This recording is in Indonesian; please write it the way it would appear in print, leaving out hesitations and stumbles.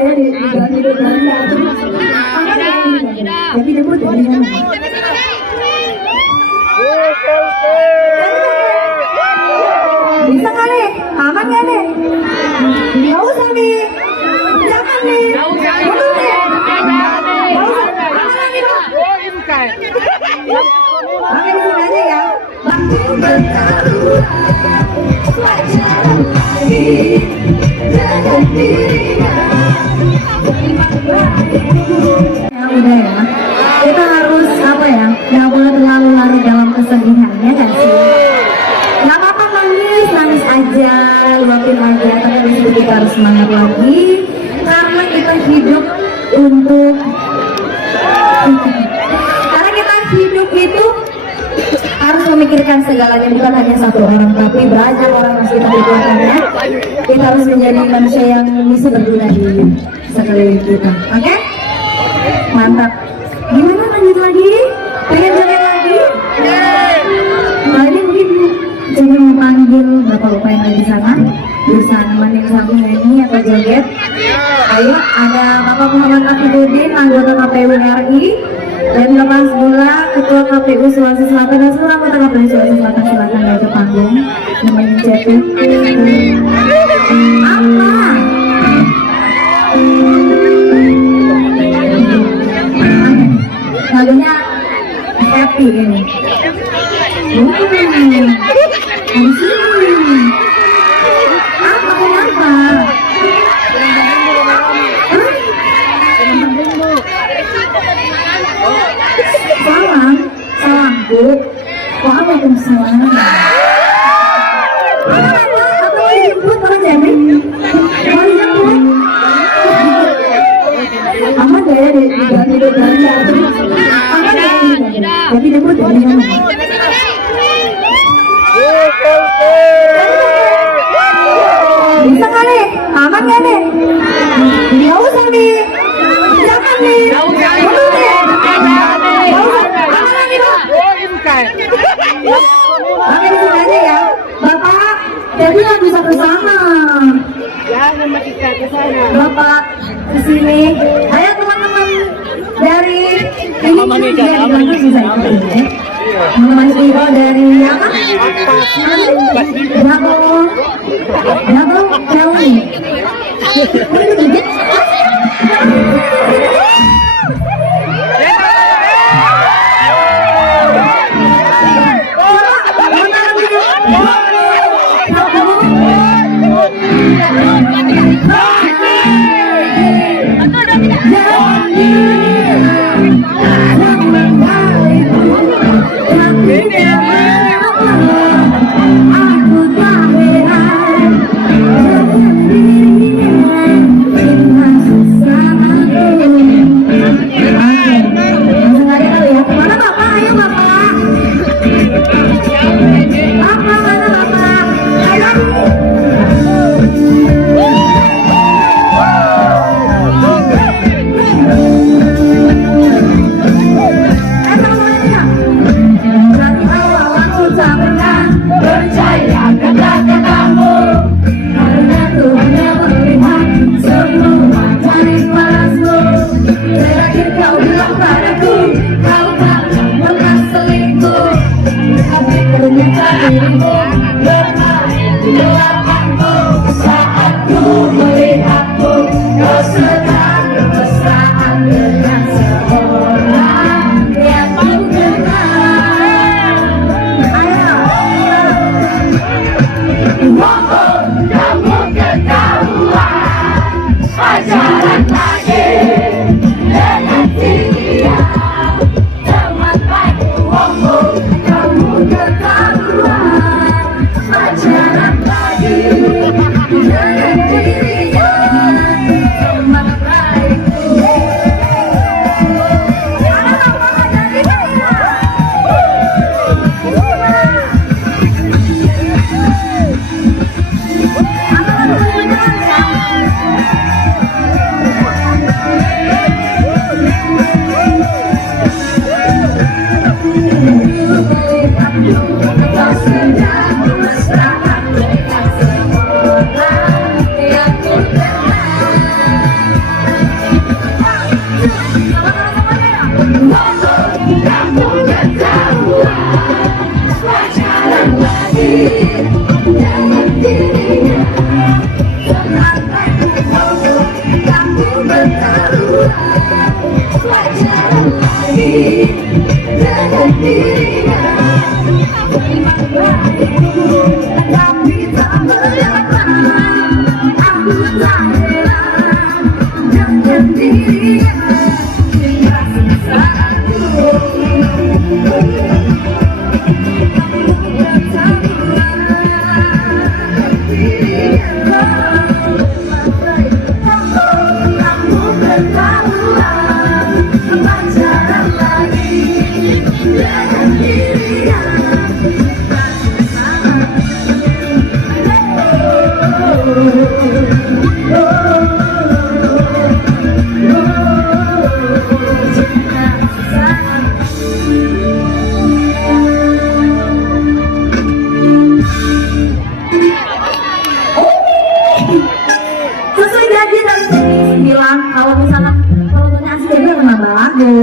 gaya di dalam hidup Anda. Tapi debut dari mana? Bisa nggak nih? Aman nggak nih? Nggak usah nih. Jangan nih. Dulu nih. Nggak usah. Aman lagi dong. Oke, di sini aja ya. Ya udah ya. Kita harus apa ya? Nggak boleh terlalu larut dalam kesedihan, ya nggak sih? Nggak apa-apa nangis, nangis aja, luapin aja. Tapi habis itu kita harus semangat lagi karena kita hidup untuk karena kita hidup itu harus memikirkan segalanya, bukan hanya satu orang, tapi banyak orang yang kita butuhkannya. Kita harus menjadi manusia yang bisa berguna di sekeliling kita. Oke? Mantap. Gimana, lanjut lagi? Pengen joget lagi? Tadi mungkin jadi memanggil Bapak Bapak yang ada di sana, bisa nemenin sama nyanyi atau joget. Ayo, ada Bapak Muhammad Afidudin, anggota KPU RI, dan Bapak Hasbullah, Ketua KPU Sulawesi Selatan, dan seluruh anggota KPU Sulawesi Selatan. Silakan dari panggung nemenin Cepi. Apa? Lagunya happy ini. Apa kenapa? Salam, salam Bu. Waalaikumsalam. Apa dijemput orang Jambi? Mau dijemput? Aman gak ya di dalam hidup Anda? Aman gak ya? Tapi jemput dari mana? Bisa nggak nih? Aman nggak nih? Nggak usah nih. Jangan nih. Dulu nih. Nggak usah. Aman lagi dong. Oke, di sini aja ya. Bapak, jadi nggak bisa bersama. Jangan masih ke sana. Bapak kesini. Ayo teman-teman dari ini juga lagi bisa ikut ya. Mas Ibo dari apa? Jago Jawi. Sesuai janji tadi bilang kalau misalkan kalau punya asli dia nambah lagu.